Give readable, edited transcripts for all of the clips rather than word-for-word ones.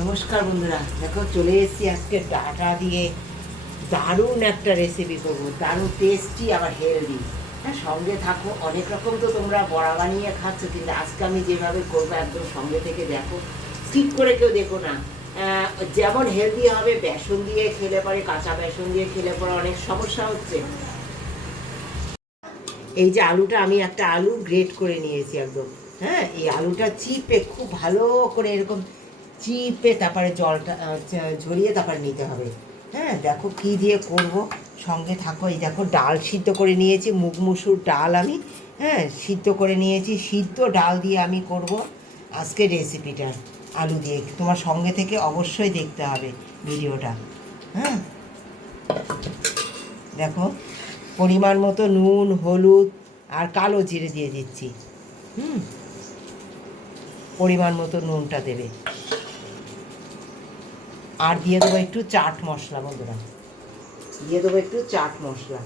নমস্কার বন্ধুরা, দেখো চলে এসেছি আজকে ডাটা দিয়ে দারুণ একটা রেসিপি করবো। দারুণ টেস্টি আবার হেলদি। হ্যাঁ, সঙ্গে থাকো। অনেক রকম তো তোমরা বড়া বানিয়ে খাচ্ছ, কিন্তু আজকে আমি যেভাবে করবো একদম সঙ্গে থেকে দেখো, স্কিপ করে কেউ দেখো না। যেমন হেলদি হবে, বেসন দিয়ে খেলে পরে, কাঁচা বেসন দিয়ে খেলে পরে অনেক সমস্যা হচ্ছে। এই যে আলুটা, আমি একটা আলু গ্রেট করে নিয়েছি একদম। হ্যাঁ, এই আলুটা চিপে খুব ভালো করে এরকম চিপে তারপরে জলটা ঝরিয়ে তারপরে নিতে হবে। হ্যাঁ, দেখো কি দিয়ে করব, সঙ্গে থাকো। এই দেখো ডাল সিদ্ধ করে নিয়েছি, মুগ মুসুর ডাল আমি সিদ্ধ করে নিয়েছি। সিদ্ধ ডাল দিয়ে আমি করব আজকে রেসিপিটা আলু দিয়ে। তোমার সঙ্গে থেকে অবশ্যই দেখতে হবে ভিডিওটা। হ্যাঁ, দেখো পরিমাণ মতো নুন, হলুদ আর কালো জিরে দিয়ে দিচ্ছি। পরিমাণ মতো নুনটা দেবে। আর দিয়ে দেবো একটু চাট মশলা। বন্ধুরা, দিয়ে দেবো একটু চাট মশলা।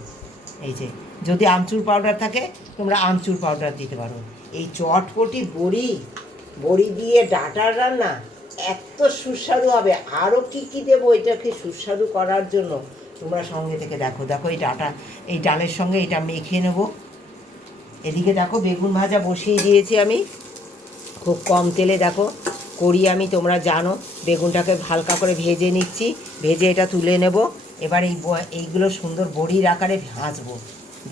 এই যে, যদি আমচুর পাউডার থাকে তোমরা আমচুর পাউডার দিতে পারো। এই চটপটি বড়ি দিয়ে ডাটার রান্না এত সুস্বাদু হবে। আরও কি কি দেবো এটাকে সুস্বাদু করার জন্য, তোমরা সঙ্গে থেকে দেখো। দেখো এই এই ডালের সঙ্গে এটা মেখে নেব। এদিকে দেখো বেগুন ভাজা বসিয়ে দিয়েছি আমি, খুব কম তেলে দেখো করি আমি, তোমরা জানো। বেগুনটাকে হালকা করে ভেজে নিচ্ছি, ভেজে এটা তুলে নেব। এবার এইগুলো সুন্দর বড়ির আকারে ভাজবো।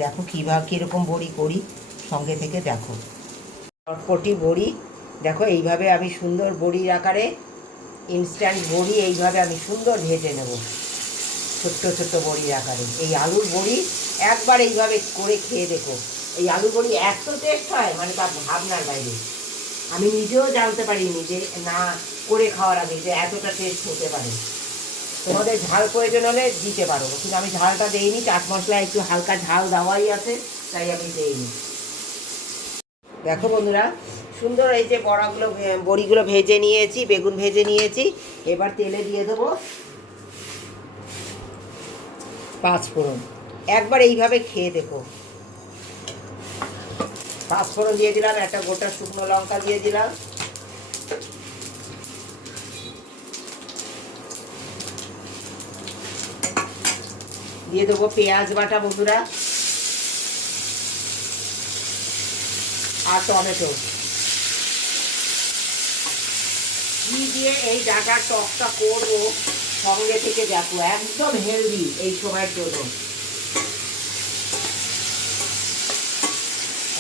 দেখো কীরকম বড়ি করি, সঙ্গে থেকে দেখো। চটপটি বড়ি দেখো, এইভাবে আমি সুন্দর বড়ির আকারে, ইনস্ট্যান্ট বড়ি এইভাবে আমি সুন্দর ভেজে নেব, ছোট্ট ছোট্ট বড়ির আকারে। এই আলুর বড়ি একবার এইভাবে করে খেয়ে দেখো। এই আলুর বড়ি এত টেস্ট হয়, মানে তার ভাবনার বাইরে। আমি নিজেও জানতে পারিনি যে না করে খাওয়ার আগে যে এতটা টেস্ট হতে পারে। তোমাদের ঝাল প্রয়োজন হলে দিতে পারো, কিন্তু আমি ঝালটা দেইনি। চাট মশলা একটু হালকা ঝাল দেওয়াই আছে, তাই আমি দেইনি। দেখো বন্ধুরা, সুন্দর এই যে বড়িগুলো ভেজে নিয়েছি, বেগুন ভেজে নিয়েছি। এবার তেলে দিয়ে দেবো পাঁচফোড়ন। একবার এইভাবে খেয়ে দেখো। পাঁচফোড়ন দিয়ে দিলাম, একটা গোটা শুকনো লঙ্কা দিয়ে দিলাম, দিয়ে দেবো পেঁয়াজ বাটা বন্ধুরা, আর টমেটো। কি দিয়ে এই ডাটার টকটা করবো, সঙ্গে থেকে দেখো। একদম হেলদি এই সময়ের জন্য।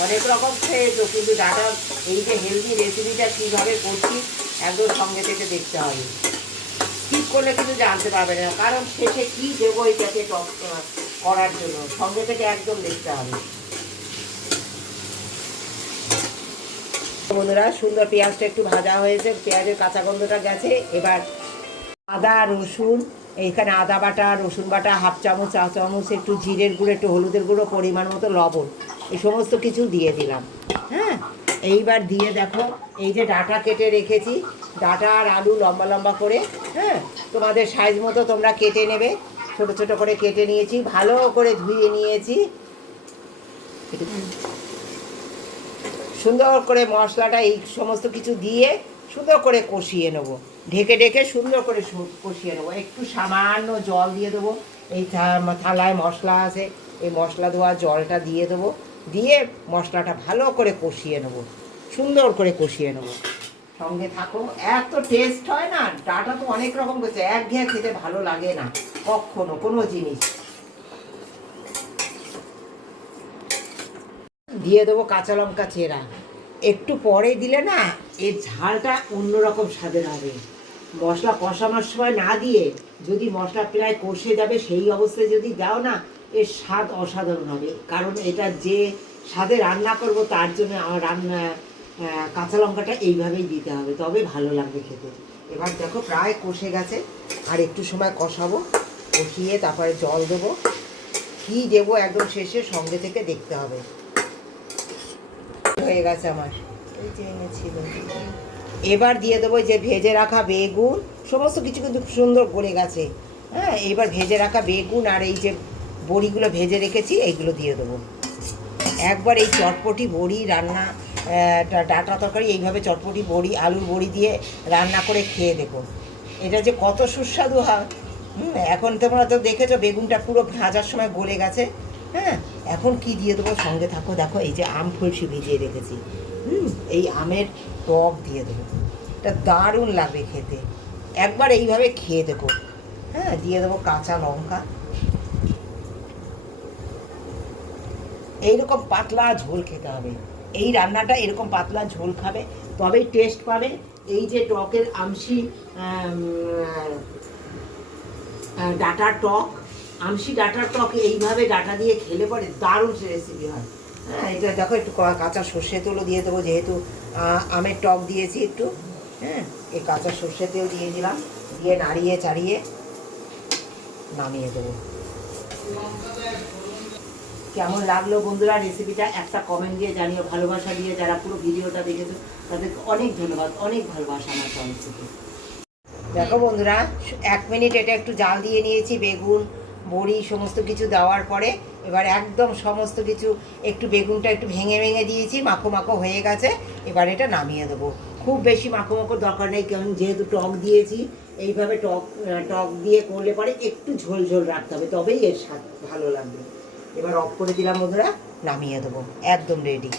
অনেক রকম খেয়েছো, কিন্তু ডাটা এই যে হেলদি রেসিপিটা কীভাবে করছি একদম সঙ্গে থেকে দেখতে হবে। স্কিপ করলে কিন্তু জানতে পারবে না, কারণ শেষে কী দেবো এটাকে টক করার জন্য। সঙ্গে থেকে একদম দেখতে হবে। বন্ধুরা, সুন্দর পেঁয়াজটা একটু ভাজা হয়েছে, পেঁয়াজের কাঁচা গন্ধটা গেছে। এবার আদা রসুন, এইখানে আদা বাটা, রসুন বাটা হাফ চামচ, চা চামচ, একটু জিরের গুঁড়ো, একটু হলুদের গুঁড়ো, পরিমাণ মতো লবণ, এই সমস্ত কিছু দিয়ে দিলাম। হ্যাঁ, এইবার দিয়ে দেখো এই যে ডাটা কেটে রেখেছি, ডাটা আর আলু লম্বা লম্বা করে, হ্যাঁ তোমাদের সাইজ মতো তোমরা কেটে নেবে। ছোট ছোট করে কেটে নিয়েছি, ভালো করে ধুয়ে নিয়েছি। সুন্দর করে মশলাটা এই সমস্ত কিছু দিয়ে সুন্দর করে কষিয়ে নেবো। ঢেকে ঢেকে সুন্দর করে কষিয়ে নেবো। একটু সামান্য জল দিয়ে দেবো। এই থালায় মশলা আছে, এই মশলা দেওয়া জলটা দিয়ে দেবো। দিয়ে মশলাটা ভালো করে কষিয়ে নেবো, সুন্দর করে কষিয়ে নেবো। সঙ্গে থাকো। এত টেস্ট হয় না, ডাটা তো অনেক রকম করছে, একঘেয়ে খেতে ভালো লাগে না কখনো কোনো জিনিস। দিয়ে দেবো কাঁচা লঙ্কা চেরা। একটু পরে দিলে না এর ঝালটা অন্যরকম স্বাদের হবে। মশলা কষানোর সময় না দিয়ে, যদি মশলা প্রায় কষে যাবে সেই অবস্থায় যদি দাও না, এর স্বাদ অসাধারণ হবে। কারণ এটা যে স্বাদে রান্না করব, তার জন্য আমার কাঁচা লঙ্কাটা এইভাবেই দিতে হবে, তবে ভালো লাগবে খেতে। এবার দেখো প্রায় কষে গেছে, আর একটু সময় কষাবো। কষিয়ে তারপরে জল দেবো। কী দেবো একদম শেষে, সঙ্গে থেকে দেখতে হবে। হয়ে গেছে আমার, এই যে এনেছিল। এবার দিয়ে দেবো যে ভেজে রাখা বেগুন, সমস্ত কিছু কিন্তু সুন্দর গলে গেছে। হ্যাঁ, এবার ভেজে রাখা বেগুন আর এই যে বড়িগুলো ভেজে রেখেছি, এইগুলো দিয়ে দেবো। একবার এই চটপটি বড়ি রান্না, ডাটা তরকারি এইভাবে চটপটি বড়ি, আলুর বড়ি দিয়ে রান্না করে খেয়ে দেখো। এটা যে কত সুস্বাদু হয়। এখন তোমরা তো দেখেছো বেগুনটা পুরো ভাজার সময় গলে গেছে। হ্যাঁ, এখন কি দিয়ে দেবো, সঙ্গে থাকো। দেখো এই যে আম ফলসি ভিজিয়ে রেখেছি, এই আমের টক দিয়ে দেবো। এটা দারুণ লাগবে খেতে, একবার এইভাবে খেয়ে দেখো। হ্যাঁ, দিয়ে দেবো কাঁচা লঙ্কা। এইরকম পাতলা ঝোল খেতে হবে, এই রান্নাটা এরকম পাতলা ঝোল খাবে তবেই টেস্ট পাবে। এই যে টকের আমশি ডাটার টক, আমশি ডাটার টক এইভাবে ডাটা দিয়ে খেলে পরে দারুণ রেসিপি হয়। হ্যাঁ, এটা দেখো একটু কাঁচা সর্ষে তেলও দিয়ে দেবো, যেহেতু আমের টক দিয়েছি একটু। হ্যাঁ, এই কাঁচা সর্ষে তেল দিয়ে দিলাম, দিয়ে নাড়িয়ে চাড়িয়ে নামিয়ে দেবো। কেমন লাগলো বন্ধুরা রেসিপিটা একটা কমেন্ট দিয়ে জানিও, ভালোবাসা দিয়ে। যারা পুরো ভিডিওটা দেখেছো তাদেরকে অনেক ধন্যবাদ, অনেক ভালোবাসা আমার তরফ থেকে। দেখো বন্ধুরা, 1 মিনিট এটা একটু জাল দিয়ে নিয়েছি, বেগুন বড়ি সমস্ত কিছু দেওয়ার পরে এবার একদম সমস্ত কিছু একটু বেগুনটা একটু ভেঙে ভেঙে দিয়েছি, মাখো মাখো হয়ে গেছে। এবার এটা নামিয়ে দেবো। খুব বেশি মাখো মাখোর দরকার নেই, কারণ যেহেতু টক দিয়েছি। এইভাবে টক দিয়ে করলে পরে একটু ঝোল ঝোল রাখতে হবে, তবেই এর স্বাদ ভালো লাগবে। এবার অফ করে দিলাম বন্ধুরা, নামিয়ে দেবো, একদম রেডি।